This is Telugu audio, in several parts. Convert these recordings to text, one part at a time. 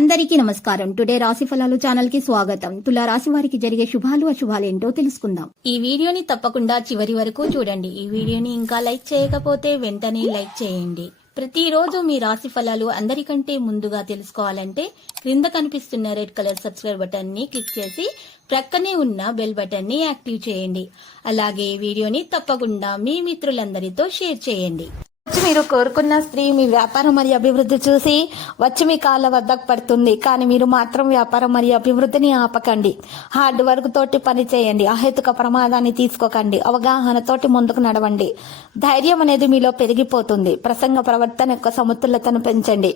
అందరికీ నమస్కారం. టుడే రాశి ఫలాలు ఛానల్ కి స్వాగతం. తులా రాశి వారికి జరిగే శుభాలు అశుభాలేంటో తెలుసుకుందాం. ఈ వీడియోని తప్పకుండా చివరి వరకు చూడండి. ఈ వీడియోని ఇంకా లైక్ చేయకపోతే వెంటనే లైక్ చేయండి. ప్రతిరోజు మీ రాశి ఫలాలు అందరికంటే ముందుగా తెలుసుకోవాలంటే క్రింద కనిపిస్తున్న రెడ్ కలర్ సబ్స్క్రైబ్ బటన్ ని క్లిక్ చేసి ప్రక్కనే ఉన్న బెల్ బటన్ ని యాక్టివ్ చేయండి. అలాగే వీడియోని తప్పకుండా మీ మిత్రులందరితో షేర్ చేయండి. మీరు కోరుకున్న స్త్రీ మీ వ్యాపారం మరియు అభివృద్ధి చూసి వచ్చి మీ కాళ్ళ వద్దకు పడుతుంది. కానీ మీరు మాత్రం వ్యాపారం మరియు అభివృద్ధిని ఆపకండి. హార్డ్ వర్క్ తోటి పని చేయండి. అహేతుక ప్రమాదాన్ని తీసుకోకండి. అవగాహనతోటి ముందుకు నడవండి. ధైర్యం అనేది మీలో పెరిగిపోతుంది. ప్రసంగ ప్రవర్తన యొక్క సమతుల్యతను పెంచండి.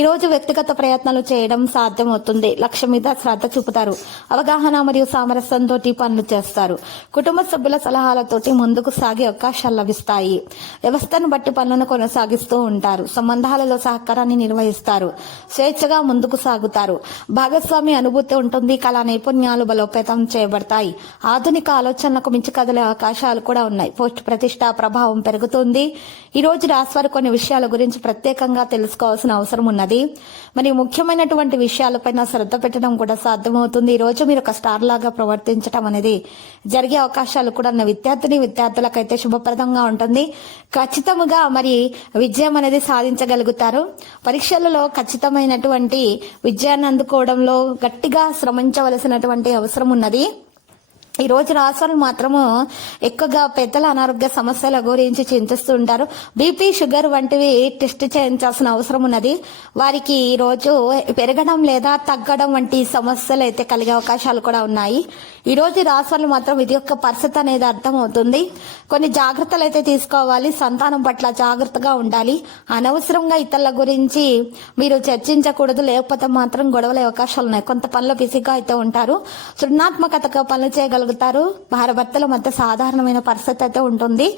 ఈ రోజు వ్యక్తిగత ప్రయత్నాలు చేయడం సాధ్యమవుతుంది. లక్ష్యం మీద శ్రద్ధ చూపుతారు. అవగాహన మరియు సామరస్యంతో పనులు చేస్తారు. కుటుంబ సభ్యుల సలహాలతోటి ముందుకు సాగే అవకాశాలు లభిస్తాయి. వ్యవస్థను బట్టి పనులను కొనసాగిస్తూ ఉంటారు. సంబంధాలలో సహకారాన్ని నిర్వహిస్తారు. స్వేచ్ఛగా ముందుకు సాగుతారు. భాగస్వామి అనుభూతి ఉంటుంది. కళా నైపుణ్యాలు బలోపేతం చేయబడతాయి. ఆధునిక ఆలోచనలకు మించి కదిలే అవకాశాలు కూడా ఉన్నాయి. పోస్ట్ ప్రతిష్ట ప్రభావం పెరుగుతుంది. ఈ రోజు రాశివారు కొన్ని విషయాల గురించి ప్రత్యేకంగా తెలుసుకోవాల్సిన అవసరం ఉన్నది. మరి ముఖ్యమైనటువంటి విషయాలపైన శ్రద్ధ పెట్టడం కూడా సాధ్యమవుతుంది. ఈ రోజు మీరు ఒక స్టార్ లాగా ప్రవర్తించడం అనేది జరిగే అవకాశాలు కూడా ఉన్న విద్యార్థులకైతే శుభప్రదంగా ఉంటుంది. ఖచ్చితంగా మరి విజయం అనేది సాధించగలుగుతారు. పరీక్షలలో ఖచ్చితమైనటువంటి విజయాన్ని అందుకోవడంలో గట్టిగా శ్రమించవలసినటువంటి అవసరం ఉన్నది. ఈ రోజు రాశులు మాత్రము ఎక్కువగా పెద్దల అనారోగ్య సమస్యల గురించి చింతిస్తూ ఉంటారు. బీపీ, షుగర్ వంటివి టెస్ట్ చేయించాల్సిన అవసరం ఉన్నది. వారికి ఈ రోజు పెరగడం లేదా తగ్గడం వంటి సమస్యలు అయితే కలిగే అవకాశాలు కూడా ఉన్నాయి. ఈ రోజు రాశులు మాత్రం ఇది యొక్క పరిస్థితి అనేది అర్థమవుతుంది. కొన్ని జాగ్రత్తలు అయితే తీసుకోవాలి. సంతానం పట్ల జాగ్రత్తగా ఉండాలి. అనవసరంగా ఇతరుల గురించి మీరు చర్చించకూడదు. లేకపోతే మాత్రం గొడవలే అవకాశాలు ఉన్నాయి. కొంత పనులు బిజీగా అయితే ఉంటారు. సృజనాత్మకతగా పనులు చేయగలుగుతారు. భార్యాభర్తల మధ్య సాధారణమైన పరిస్థితి అయితే ఉంటుంది.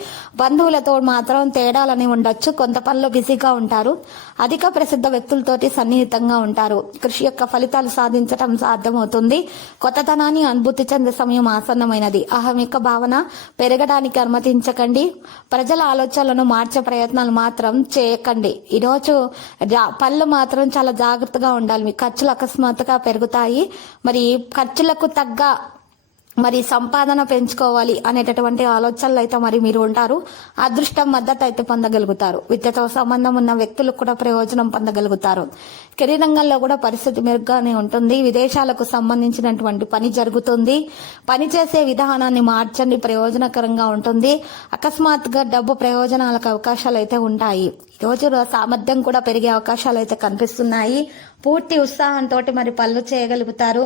బంధువులతో మాత్రం తేడాలని ఉండొచ్చు. కొంత పనులు బిజీగా ఉంటారు. అధిక ప్రసిద్ధ వ్యక్తులతోటి సన్నిహితంగా ఉంటారు. కృషి యొక్క ఫలితాలు సాధించడం సాధ్యమవుతుంది. కొత్తతనాన్ని అనుభూతి చెందే సమయం ఆసన్నమైనది. అహం యొక్క భావన పెరగడానికి అనుమతించకండి. ప్రజల ఆలోచనలను మార్చే ప్రయత్నాలు మాత్రం చేయకండి. ఈరోజు పనులు మాత్రం చాలా జాగ్రత్తగా ఉండాలి. మీ ఖర్చులు అకస్మాత్తుగా పెరుగుతాయి. మరి ఖర్చులకు తగ్గ మరి సంపాదన పెంచుకోవాలి అనేటటువంటి ఆలోచనలు అయితే మరి మీరు ఉంటారు. అదృష్టం మద్దతు అయితే పొందగలుగుతారు. విద్యతో సంబంధం ఉన్న వ్యక్తులకు కూడా ప్రయోజనం పొందగలుగుతారు. కెరీర్ రంగంలో కూడా పరిస్థితి మెరుగ్గానే ఉంటుంది. విదేశాలకు సంబంధించినటువంటి పని జరుగుతుంది. పని చేసే విధానాన్ని మార్చండి. ప్రయోజనకరంగా ఉంటుంది. అకస్మాత్తుగా డబ్బు ప్రయోజనాలకు అవకాశాలు అయితే ఉంటాయి. ఈ రోజు సామర్థ్యం కూడా పెరిగే అవకాశాలు అయితే కనిపిస్తున్నాయి. పూర్తి ఉత్సాహంతో మరి పనులు చేయగలుగుతారు.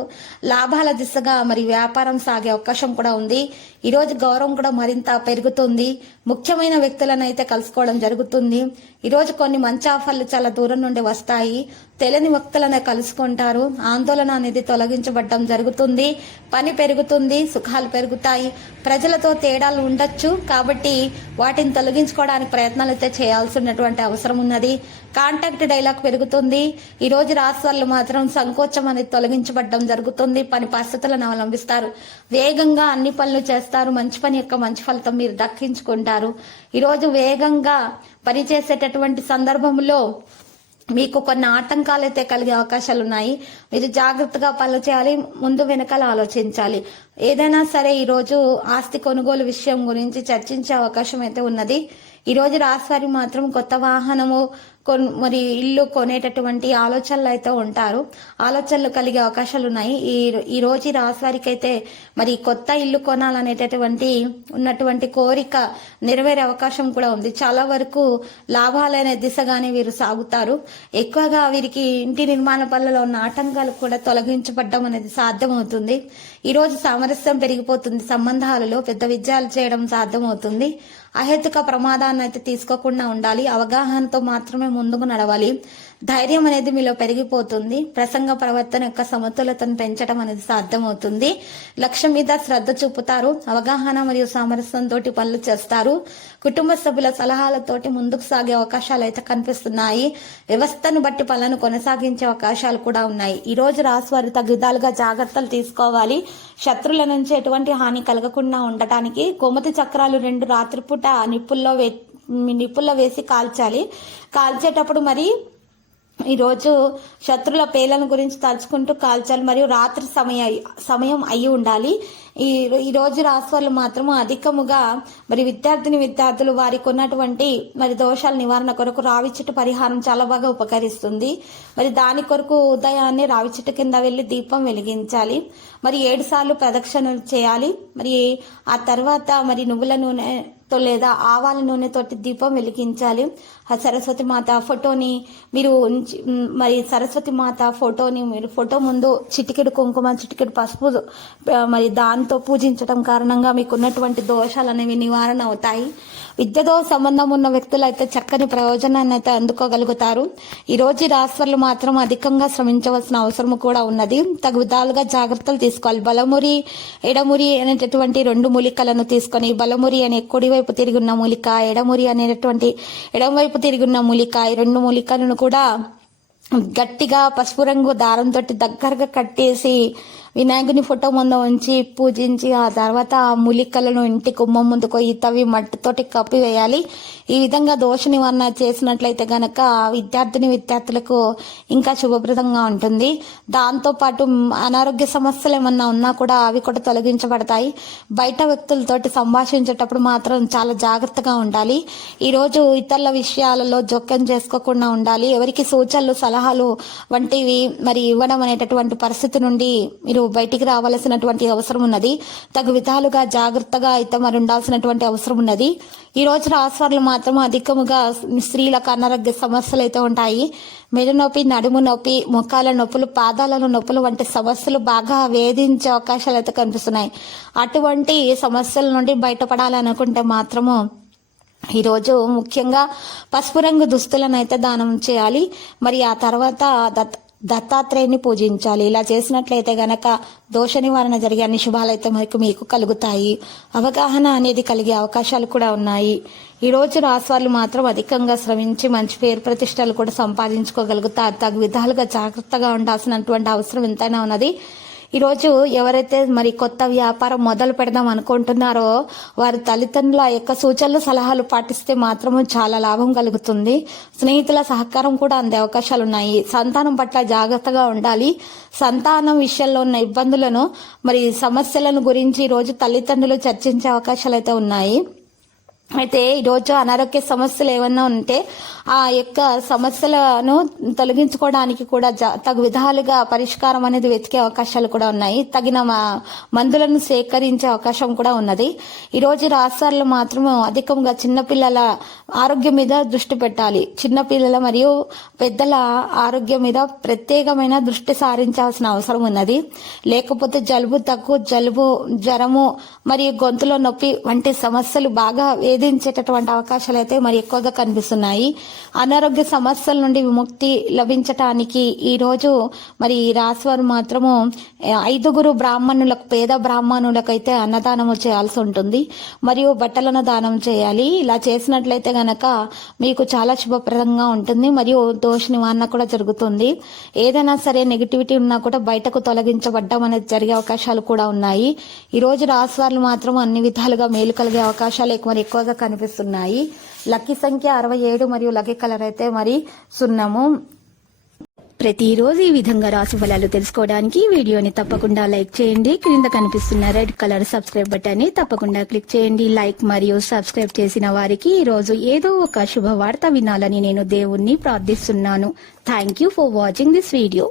లాభాల దిశగా మరి వ్యాపారం సాగే అవకాశం కూడా ఉంది. ఈ రోజు గౌరవం కూడా మరింత పెరుగుతుంది. ముఖ్యమైన వ్యక్తులను అయితే కలుసుకోవడం జరుగుతుంది. ఈ రోజు కొన్ని మంచి ఆఫర్లు చాలా దూరం నుండి వస్తాయి. తెలియని వ్యక్తులను కలుసుకుంటారు. ఆందోళన అనేది తొలగించబడడం జరుగుతుంది. పని పెరుగుతుంది. సుఖాలు పెరుగుతాయి. ప్రజలతో తేడాలు ఉండొచ్చు. కాబట్టి వాటిని తొలగించుకోవడానికి ప్రయత్నాలు అయితే చేయాల్సినటువంటి అవసరం ఉన్నది. కాంటాక్ట్ డైలాగ్ పెరుగుతుంది. ఈ రోజు రాశి వాళ్ళు మాత్రం సంకోచం అనేది తొలగించబడడం జరుగుతుంది. పని పరిస్థితులను అవలంబిస్తారు. వేగంగా అన్ని పనులు చేస్తారు. మంచి పని యొక్క మంచి ఫలితం మీరు దక్కించుకుంటారు. ఈ రోజు వేగంగా పనిచేసేటటువంటి సందర్భంలో మీకు కొన్ని ఆటంకాలు అయితే కలిగే అవకాశాలు ఉన్నాయి. మీరు జాగ్రత్తగా పనులు చేయాలి. ముందు వెనకాల ఆలోచించాలి. ఏదైనా సరే ఈ రోజు ఆస్తి కొనుగోలు విషయం గురించి చర్చించే అవకాశం అయితే ఉన్నది. ఈ రోజు రాశివారి మాత్రం కొత్త వాహనము మరి ఇల్లు కొనేటటువంటి ఆలోచనలు అయితే ఉంటారు. ఆలోచనలు కలిగే అవకాశాలు ఉన్నాయి. ఈ రోజు రాశివారికి అయితే మరి కొత్త ఇల్లు కొనాలనేటటువంటి ఉన్నటువంటి కోరిక నెరవేరే అవకాశం కూడా ఉంది. చాలా వరకు లాభాలనే దిశగానే వీరు సాగుతారు. ఎక్కువగా వీరికి ఇంటి నిర్మాణ పనులలో ఉన్న ఆటంకాలు కూడా తొలగించబడడం అనేది సాధ్యమవుతుంది. ఈ రోజు సామరస్యం పెరిగిపోతుంది. సంబంధాలలో పెద్ద విజయాలు చేయడం సాధ్యమవుతుంది. అహేతుక ప్రమాదాన్ని అయితే తీసుకోకుండా ఉండాలి. అవగాహనతో మాత్రమే ముందుకు నడవాలి. ధైర్యం అనేది మీలో పెరిగిపోతుంది. ప్రసంగ ప్రవర్తన యొక్క సమతుల్యతను పెంచడం అనేది సాధ్యమవుతుంది. లక్ష్యం మీద శ్రద్ధ చూపుతారు. అవగాహన మరియు సామరస్యంతో పనులు చేస్తారు. కుటుంబ సభ్యుల సలహాలతోటి ముందుకు సాగే అవకాశాలు అయితే కనిపిస్తున్నాయి. వ్యవస్థను బట్టి పనులను కొనసాగించే అవకాశాలు కూడా ఉన్నాయి. ఈ రోజు రాశివారు తగు విధాలుగా జాగ్రత్తలు తీసుకోవాలి. శత్రుల నుంచి ఎటువంటి హాని కలగకుండా ఉండటానికి గోమతి చక్రాలు 2 రాత్రిపూట నిప్పుల్లో వేసి కాల్చాలి. కాల్చేటప్పుడు మరి ఈరోజు శత్రుల పేర్లను గురించి తలుచుకుంటూ కాల్చాలి, మరియు రాత్రి సమయం అయి ఉండాలి. ఈ రోజు రాశి వాళ్ళు మాత్రము అధికముగా మరి విద్యార్థులు వారికి ఉన్నటువంటి మరి దోషాల నివారణ కొరకు రావి చెట్టు పరిహారం చాలా బాగా ఉపకరిస్తుంది. మరి దాని కొరకు ఉదయాన్నే రావి చెట్టు కింద వెళ్లి దీపం వెలిగించాలి. మరి 7 సార్లు ప్రదక్షిణలు చేయాలి. మరి ఆ తర్వాత మరి నువ్వుల నూనెతో లేదా ఆవాల నూనెతోటి దీపం వెలిగించాలి. ఆ సరస్వతి మాత ఫోటోని మీరు మరి సరస్వతి మాత ఫోటోని మీరు ఫోటో ముందు చిటికెడు కుంకుమ చిటికెడు పసుపు మరి దాంతో పూజించడం కారణంగా మీకు ఉన్నటువంటి దోషాలు అనేవి నివారణ అవుతాయి. విద్యతో సంబంధం ఉన్న వ్యక్తులు అయితే చక్కని ప్రయోజనాన్ని అయితే అందుకోగలుగుతారు. ఈ రోజు రాశి మాత్రం అధికంగా శ్రమించవలసిన అవసరం కూడా ఉన్నది. తగు విధాలుగా జాగ్రత్తలు తీసుకోవాలి. బలమురి ఎడమురి అనేటటువంటి 2 మూలికలను తీసుకొని, బలమురి అనే కుడివైపు తిరిగి ఉన్న మూలిక, ఎడమురి అనేటటువంటి ఎడమవైపు తిరిగి ఉన్న మూలిక, ఈ 2 మూలికలను కూడా గట్టిగా పసుపు రంగు దారంతో దగ్గరగా కట్టేసి వినాయకుని ఫోటో ముందు ఉంచి పూజించి ఆ తర్వాత ఆ మూలికలను ఇంటి గుమ్మం ముందు కొయ్యి తవ్వి మట్టితోటి కప్పివేయాలి. ఈ విధంగా దోష నివారణ చేసినట్లయితే గనక విద్యార్థులకు ఇంకా శుభప్రదంగా ఉంటుంది. దాంతో పాటు అనారోగ్య సమస్యలు ఏమన్నా ఉన్నా కూడా అవి కూడా తొలగించబడతాయి. బయట వ్యక్తులతోటి సంభాషించేటప్పుడు మాత్రం చాలా జాగ్రత్తగా ఉండాలి. ఈ రోజు ఇతరుల విషయాలలో జోక్యం చేసుకోకుండా ఉండాలి. ఎవరికి సూచనలు సలహాలు వంటివి మరి ఇవ్వడం అనేటటువంటి పరిస్థితి నుండి మీరు బయటికి రావాల్సినటువంటి అవసరం ఉన్నది. తగు విధాలుగా జాగ్రత్తగా అయితే మరి ఉండాల్సినటువంటి అవసరం ఉన్నది. ఈ రోజు రాశివాళ్ళు మాత్రం అధికముగా స్త్రీలకు అనారోగ్య సమస్యలు అయితే ఉంటాయి. మెడ నొప్పి, నడుము నొప్పి, ముఖాల నొప్పులు, పాదాల నొప్పులు వంటి సమస్యలు బాగా వేధించే అవకాశాలు అయితే కనిపిస్తున్నాయి. అటువంటి సమస్యల నుండి బయటపడాలనుకుంటే మాత్రము ఈరోజు ముఖ్యంగా పసుపు రంగు దుస్తులను అయితే దానం చేయాలి. మరి ఆ తర్వాత దత్తాత్రేయుని పూజించాలి. ఇలా చేసినట్లయితే గనక దోష నివారణ జరిగే అన్ని శుభాలైతే మీకు కలుగుతాయి. అవగాహన అనేది కలిగే అవకాశాలు కూడా ఉన్నాయి. ఈ రోజు రాశి వాళ్ళు మాత్రం అధికంగా శ్రమించి మంచి పేరు ప్రతిష్టలు కూడా సంపాదించుకోగలుగుతారు. తగు విధాలుగా జాగ్రత్తగా ఉండాల్సినటువంటి అవసరం ఎంతైనా ఉన్నది. ఈరోజు ఎవరైతే మరి కొత్త వ్యాపారం మొదలు పెడదాం అనుకుంటున్నారో వారి తల్లిదండ్రుల యొక్క సూచనలు సలహాలు పాటిస్తే మాత్రము చాలా లాభం కలుగుతుంది. స్నేహితుల సహకారం కూడా అందే అవకాశాలు ఉన్నాయి. సంతానం పట్ల జాగ్రత్తగా ఉండాలి. సంతానం విషయంలో ఉన్న ఇబ్బందులను మరి సమస్యలను గురించి ఈరోజు తల్లిదండ్రులు చర్చించే అవకాశాలు అయితే ఉన్నాయి. అయితే ఈరోజు అనారోగ్య సమస్యలు ఏమన్నా ఉంటే ఆ యొక్క సమస్యలను తొలగించుకోవడానికి కూడా తగు విధాలుగా పరిష్కారం అనేది వెతికే అవకాశాలు కూడా ఉన్నాయి. తగిన మందులను సేకరించే అవకాశం కూడా ఉన్నది. ఈరోజు రాష్ట్రాల్లో మాత్రం అధికంగా చిన్నపిల్లల ఆరోగ్యం మీద దృష్టి పెట్టాలి. చిన్నపిల్లల మరియు పెద్దల ఆరోగ్యం మీద ప్రత్యేకమైన దృష్టి సారించాల్సిన అవసరం ఉన్నది. లేకపోతే జలుబు, జ్వరము మరియు గొంతులో నొప్పి వంటి సమస్యలు బాగా వేధించేటటువంటి అవకాశాలు అయితే మరి ఎక్కువగా కనిపిస్తున్నాయి. అనారోగ్య సమస్యల నుండి విముక్తి లభించటానికి ఈ రోజు మరి రాశివారు మాత్రము 5 బ్రాహ్మణులకు, పేద బ్రాహ్మణులకు అయితే అన్నదానము చేయాల్సి ఉంటుంది. మరియు బట్టలను దానం చేయాలి. ఇలా చేసినట్లయితే గనక మీకు చాలా శుభప్రదంగా ఉంటుంది. మరియు దోష నివారణ కూడా జరుగుతుంది. ఏదైనా సరే నెగిటివిటీ ఉన్నా కూడా బయటకు తొలగించబడ్డం అనేది జరిగే అవకాశాలు కూడా ఉన్నాయి. ఈ రోజు రాశివారు మాత్రం అన్ని విధాలుగా మేలు కలిగే అవకాశాలు మరి ఎక్కువగా కనిపిస్తున్నాయి. లక్కీ సంఖ్య 67 మరియు లక్కీ కలర్ అయితే మరి 0. ప్రతిరోజు ఈ విధంగా రాశి ఫలాలు తెలుసుకోవడానికి వీడియోని తప్పకుండా లైక్ చేయండి. క్రింద కనిపిస్తున్న రెడ్ కలర్ సబ్స్క్రైబ్ బటన్ ని తప్పకుండా క్లిక్ చేయండి. లైక్ మరియు సబ్స్క్రైబ్ చేసిన వారికి ఈ రోజు ఏదో ఒక శుభవార్త వినాలని నేను దేవుణ్ణి ప్రార్థిస్తున్నాను. Thank you for watching this video.